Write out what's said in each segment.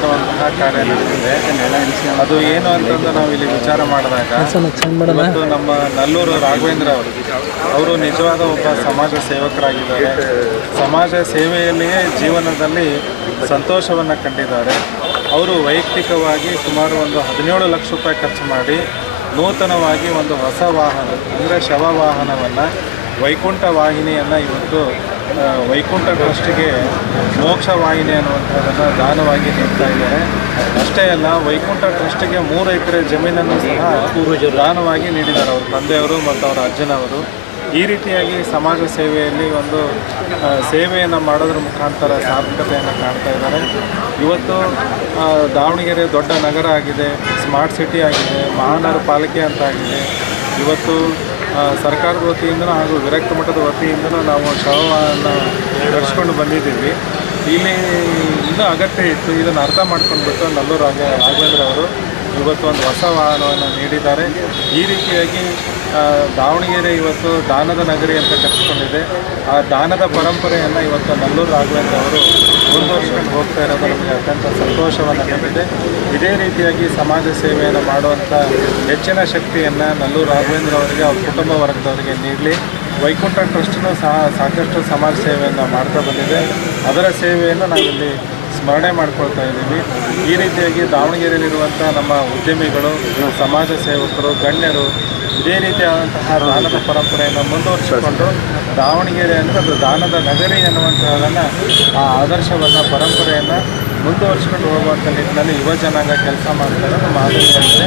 ಮಾಡುವಂತಹ ಕಾರ್ಯ ನಡೆದಿದೆ. ಅದು ಏನು ಅಂತಂದು ನಾವು ಇಲ್ಲಿ ವಿಚಾರ ಮಾಡಿದಾಗ ಇವತ್ತು ನಮ್ಮ ನಲ್ಲೂರು ರಾಘವೇಂದ್ರ ಅವರು ನಿಜವಾದ ಒಬ್ಬ ಸಮಾಜ ಸೇವಕರಾಗಿದ್ದಾರೆ. ಸಮಾಜ ಸೇವೆಯಲ್ಲಿಯೇ ಜೀವನದಲ್ಲಿ ಸಂತೋಷವನ್ನು ಕಂಡಿದ್ದಾರೆ. ಅವರು ವೈಯಕ್ತಿಕವಾಗಿ ಸುಮಾರು ಒಂದು 17 ಲಕ್ಷ ರೂಪಾಯಿ ಖರ್ಚು ಮಾಡಿ ನೂತನವಾಗಿ ಒಂದು ಹೊಸ ವಾಹನ ಅಂದರೆ ಶವ ವಾಹನವನ್ನು ವೈಕುಂಠ ವಾಹಿನಿಯನ್ನು ಇವತ್ತು ವೈಕುಂಠ ಟ್ರಸ್ಟಿಗೆ ಮೋಕ್ಷ ವಾಹಿನಿ ಅನ್ನುವಂಥದ್ದನ್ನು ದಾನವಾಗಿ ನೀಡ್ತಾ ಇದ್ದಾರೆ. ಅಷ್ಟೇ ಅಲ್ಲ, ವೈಕುಂಠ ಟ್ರಸ್ಟಿಗೆ 3 ಎಕರೆ ಜಮೀನನ್ನು ಸಹ ದಾನವಾಗಿ ನೀಡಿದ್ದಾರೆ ಅವ್ರ ತಂದೆಯವರು ಮತ್ತು ಅವರ ಅಜ್ಜನವರು. ಈ ರೀತಿಯಾಗಿ ಸಮಾಜ ಸೇವೆಯಲ್ಲಿ ಒಂದು ಸೇವೆಯನ್ನು ಮಾಡೋದ್ರ ಮುಖಾಂತರ ಸಾರ್ಥಕತೆಯನ್ನು ಕಾಣ್ತಾ ಇದ್ದಾರೆ. ಇವತ್ತು ದಾವಣಗೆರೆ ದೊಡ್ಡ ನಗರ ಆಗಿದೆ, ಸ್ಮಾರ್ಟ್ ಸಿಟಿ ಆಗಿದೆ, ಮಹಾನಗರ ಪಾಲಿಕೆ ಅಂತ ಆಗಿದೆ. ಇವತ್ತು ಸರ್ಕಾರದ ವತಿಯಿಂದನೂ ಹಾಗೂ ವಿರಕ್ತ ಮಠದ ವತಿಯಿಂದನೂ ನಾವು ಶವವನ್ನು ನಡೆಸ್ಕೊಂಡು ಬಂದಿದ್ದೀವಿ. ಇಲ್ಲಿ ಇನ್ನೂ ಅಗತ್ಯ ಇತ್ತು. ಇದನ್ನು ಅರ್ಥ ಮಾಡ್ಕೊಂಡ್ಬಿಟ್ಟು ನಲ್ಲೂರು ರಾಘವೇಂದ್ರ ಅವರು ಇವತ್ತು ಒಂದು ಹೊಸ ವಾಹನವನ್ನು ನೀಡಿದ್ದಾರೆ. ಈ ರೀತಿಯಾಗಿ ದಾವಣಗೆರೆ ಇವತ್ತು ದಾನದ ನಗರಿ ಅಂತ ಕರೆಸಿಕೊಂಡಿದೆ. ಆ ದಾನದ ಪರಂಪರೆಯನ್ನು ಇವತ್ತು ನಲ್ಲೂರು ರಾಘವೇಂದ್ರ ಅವರು ಮುಂದುವರಿಸ್ಕೊಂಡು ಹೋಗ್ತಾ ಇರೋದು ನಮಗೆ ಅತ್ಯಂತ ಸಂತೋಷವನ್ನು ನೀಡಿದೆ. ಇದೇ ರೀತಿಯಾಗಿ ಸಮಾಜ ಸೇವೆಯನ್ನು ಮಾಡುವಂಥ ಹೆಚ್ಚಿನ ಶಕ್ತಿಯನ್ನು ನಲ್ಲೂರು ರಾಘವೇಂದ್ರ ಅವರಿಗೆ, ಅವ್ರ ಕುಟುಂಬ ವರ್ಗದವರಿಗೆ ನೀಡಲಿ. ವೈಕುಂಠ ಟ್ರಸ್ಟೂ ಸಹ ಸಾಕಷ್ಟು ಸಮಾಜ ಸೇವೆಯನ್ನು ಮಾಡ್ತಾ ಬಂದಿದೆ. ಅದರ ಸೇವೆಯನ್ನು ನಾವಿಲ್ಲಿ ಸ್ಮರಣೆ ಮಾಡ್ಕೊಳ್ತಾ ಇದ್ದೀವಿ. ಈ ರೀತಿಯಾಗಿ ದಾವಣಗೆರೆಯಲ್ಲಿರುವಂಥ ನಮ್ಮ ಉದ್ಯಮಿಗಳು, ಸಮಾಜ ಸೇವಕರು, ಗಣ್ಯರು ಇದೇ ರೀತಿಯಾದಂತಹ ದಾನದ ಪರಂಪರೆಯನ್ನು ಮುಂದುವರಿಸಿಕೊಂಡು ದಾವಣಗೆರೆ ಅಂದರೆ ಅದು ದಾನದ ನಗರಿ ಅನ್ನುವಂತಹದನ್ನು, ಆ ಆದರ್ಶವನ್ನು, ಪರಂಪರೆಯನ್ನು ಮುಂದುವರಿಸ್ಕೊಂಡು ಹೋಗುವಂಥ ನಿಟ್ಟಿನಲ್ಲಿ ಯುವ ಜನಾಂಗ ಕೆಲಸ ಮಾಡ್ತಾರೆ. ನಮ್ಮ ಆದರ್ಶವಿದೆ.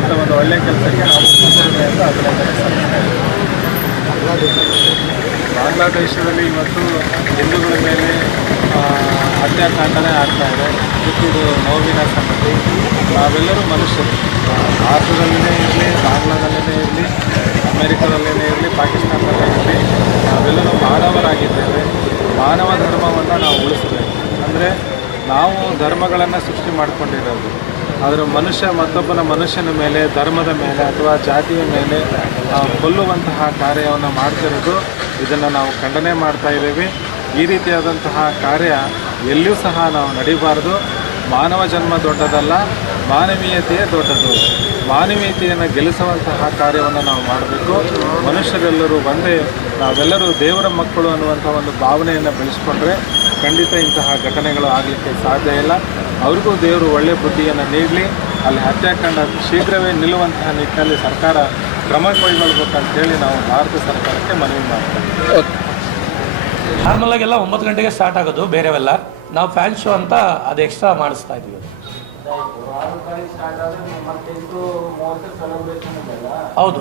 ಇಂಥ ಒಂದು ಒಳ್ಳೆಯ ಕೆಲಸಕ್ಕೆ ನಾವು ಅಂತ ಅಭಿನಂದನೆ ಸಲ್ಲಿಸ್ತೇವೆ. ಬಾಂಗ್ಲಾದೇಶದಲ್ಲಿ ಇವತ್ತು ಹಿಂದೂಗಳ ಮೇಲೆ ಹತ್ಯಾಕಾಂಡನೇ ಆಗ್ತಾಯಿದೆ. ಇದು ನೋವಿನ ಸಂಗತಿ. ನಾವೆಲ್ಲರೂ ಮನುಷ್ಯರು. ಭಾರತದಲ್ಲೇ ಇರಲಿ, ಬಾಂಗ್ಲಾದಲ್ಲೇ ಇರಲಿ, ಅಮೇರಿಕಾದಲ್ಲೇ ಇರಲಿ, ಪಾಕಿಸ್ತಾನದಲ್ಲೇ ಇರಲಿ, ನಾವೆಲ್ಲರೂ ಮಾನವರಾಗಿದ್ದೇವೆ. ಮಾನವ ಧರ್ಮವನ್ನು ನಾವು ಉಳಿಸಬೇಕು. ಅಂದರೆ ನಾವು ಧರ್ಮಗಳನ್ನು ಸೃಷ್ಟಿ ಮಾಡಿಕೊಂಡಿರೋದು, ಆದರೆ ಮನುಷ್ಯ ಮತ್ತೊಬ್ಬನ ಮನುಷ್ಯನ ಮೇಲೆ, ಧರ್ಮದ ಮೇಲೆ ಅಥವಾ ಜಾತಿಯ ಮೇಲೆ ಕೊಲ್ಲುವಂತಹ ಕಾರ್ಯವನ್ನು ಮಾಡ್ತಿರೋದು, ಇದನ್ನು ನಾವು ಖಂಡನೆ ಮಾಡ್ತಾ ಇದ್ದೀವಿ. ಈ ರೀತಿಯಾದಂತಹ ಕಾರ್ಯ ಎಲ್ಲಿಯೂ ಸಹ ನಾವು ನಡೀಬಾರ್ದು. ಮಾನವ ಜನ್ಮ ದೊಡ್ಡದಲ್ಲ, ಮಾನವೀಯತೆಯೇ ದೊಡ್ಡದು. ಮಾನವೀಯತೆಯನ್ನು ಗೆಲ್ಲಿಸುವಂತಹ ಕಾರ್ಯವನ್ನು ನಾವು ಮಾಡಬೇಕು. ಮನುಷ್ಯರೆಲ್ಲರೂ ಒಂದೇ, ನಾವೆಲ್ಲರೂ ದೇವರ ಮಕ್ಕಳು ಅನ್ನುವಂಥ ಒಂದು ಭಾವನೆಯನ್ನು ಬೆಳೆಸ್ಕೊಂಡ್ರೆ ಖಂಡಿತ ಇಂತಹ ಘಟನೆಗಳು ಆಗಲಿಕ್ಕೆ ಸಾಧ್ಯ ಇಲ್ಲ. ಅವ್ರಿಗೂ ದೇವರು ಒಳ್ಳೆಯ ಬುದ್ಧಿಯನ್ನು ನೀಡಲಿ. ಅಲ್ಲಿ ಹತ್ಯಾಕಾಂಡ ಶೀಘ್ರವೇ ನಿಲ್ಲುವಂತಹ ನಿಟ್ಟಿನಲ್ಲಿ ಸರ್ಕಾರ ಕ್ರಮ ಕೈಗೊಳ್ಬೇಕಂತೇಳಿ ನಾವು ಭಾರತ ಸರ್ಕಾರಕ್ಕೆ ಮನವಿ ಮಾಡ್ತೇವೆ. ನಾರ್ಮಲಾಗೆಲ್ಲ 9 ಗಂಟೆಗೆ ಸ್ಟಾರ್ಟ್ ಆಗೋದು ಬೇರೆವೆಲ್ಲ. ನಾವು ಫ್ಯಾನ್ ಶೋ ಅಂತ ಅದು ಎಕ್ಸ್ಟ್ರಾ ಮಾಡಿಸ್ತಾ ಇದ್ದೀವಿ. ಹೌದು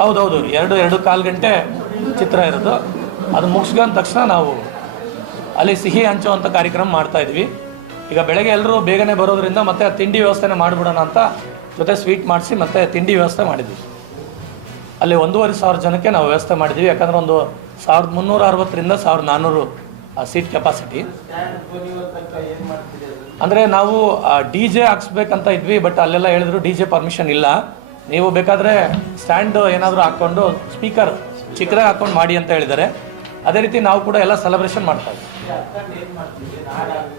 ಹೌದೌದು, 2-2.25 ಗಂಟೆ ಚಿತ್ರ ಇರೋದು. ಅದು ಮುಗಿಸ್ಕೊಂಡ ತಕ್ಷಣ ನಾವು ಅಲ್ಲಿ ಸಿಹಿ ಹಂಚುವಂಥ ಕಾರ್ಯಕ್ರಮ ಮಾಡ್ತಾಯಿದ್ವಿ. ಈಗ ಬೆಳಗ್ಗೆ ಎಲ್ಲರೂ ಬೇಗನೆ ಬರೋದ್ರಿಂದ ಮತ್ತೆ ತಿಂಡಿ ವ್ಯವಸ್ಥೆನ ಮಾಡಿಬಿಡೋಣ ಅಂತ ಜೊತೆ ಸ್ವೀಟ್ ಮಾಡಿಸಿ ಮತ್ತೆ ತಿಂಡಿ ವ್ಯವಸ್ಥೆ ಮಾಡಿದ್ವಿ. ಅಲ್ಲಿ 1,500 ಜನಕ್ಕೆ ನಾವು ವ್ಯವಸ್ಥೆ ಮಾಡಿದ್ವಿ. ಯಾಕಂದರೆ ಒಂದು 1360ರಿಂದ 1400 ಸೀಟ್ ಕೆಪಾಸಿಟಿ. ಅಂದರೆ ನಾವು DJ ಹಾಕ್ಸ್ಬೇಕಂತ ಇದ್ವಿ, ಬಟ್ ಅಲ್ಲೆಲ್ಲ ಹೇಳಿದ್ರು DJ ಪರ್ಮಿಷನ್ ಇಲ್ಲ, ನೀವು ಬೇಕಾದರೆ ಸ್ಟ್ಯಾಂಡ್ ಏನಾದರೂ ಹಾಕ್ಕೊಂಡು ಸ್ಪೀಕರ್ ಚಿಕ್ಕದಾಗಿ ಹಾಕ್ಕೊಂಡು ಮಾಡಿ ಅಂತ ಹೇಳಿದ್ದಾರೆ. ಅದೇ ರೀತಿ ನಾವು ಕೂಡ ಎಲ್ಲ ಸೆಲೆಬ್ರೇಷನ್ ಮಾಡ್ತಾ ಇದ್ವಿ.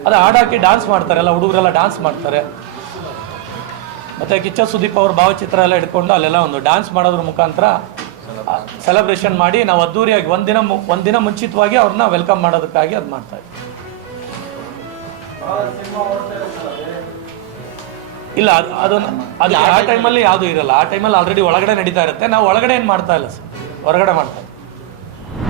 ಅದು ಹಾಡಾಕಿ ಡ್ಯಾನ್ಸ್ ಮಾಡ್ತಾರೆ, ಎಲ್ಲ ಹುಡುಗರೆಲ್ಲ ಡ್ಯಾನ್ಸ್ ಮಾಡ್ತಾರೆ. ಮತ್ತು ಕಿಚ್ಚ ಸುದೀಪ್ ಅವ್ರ ಭಾವಚಿತ್ರ ಎಲ್ಲ ಇಟ್ಕೊಂಡು ಅಲ್ಲೆಲ್ಲ ಒಂದು ಡ್ಯಾನ್ಸ್ ಮಾಡೋದ್ರ ಮುಖಾಂತರ ಸೆಲೆಬ್ರೇಷನ್ ಮಾಡಿ ನಾವು ಅದ್ದೂರಿಯಾಗಿ ಒಂದಿನ ಮುಂಚಿತವಾಗಿ ಅವ್ರನ್ನ ವೆಲ್ಕಮ್ ಮಾಡೋದಕ್ಕಾಗಿ ಅದು ಮಾಡ್ತಾ ಇದ್ವಿ. ಇಲ್ಲ, ಅದು ಆ ಟೈಮಲ್ಲಿ ಯಾವುದೂ ಇರಲ್ಲ. ಆ ಟೈಮಲ್ಲಿ ಆಲ್ರೆಡಿ ಒಳಗಡೆ ನಡೀತಾ ಇರುತ್ತೆ. ನಾವು ಒಳಗಡೆ ಏನು ಮಾಡ್ತಾ ಇಲ್ಲ ಸರ್, ಹೊರಗಡೆ ಮಾಡ್ತಾ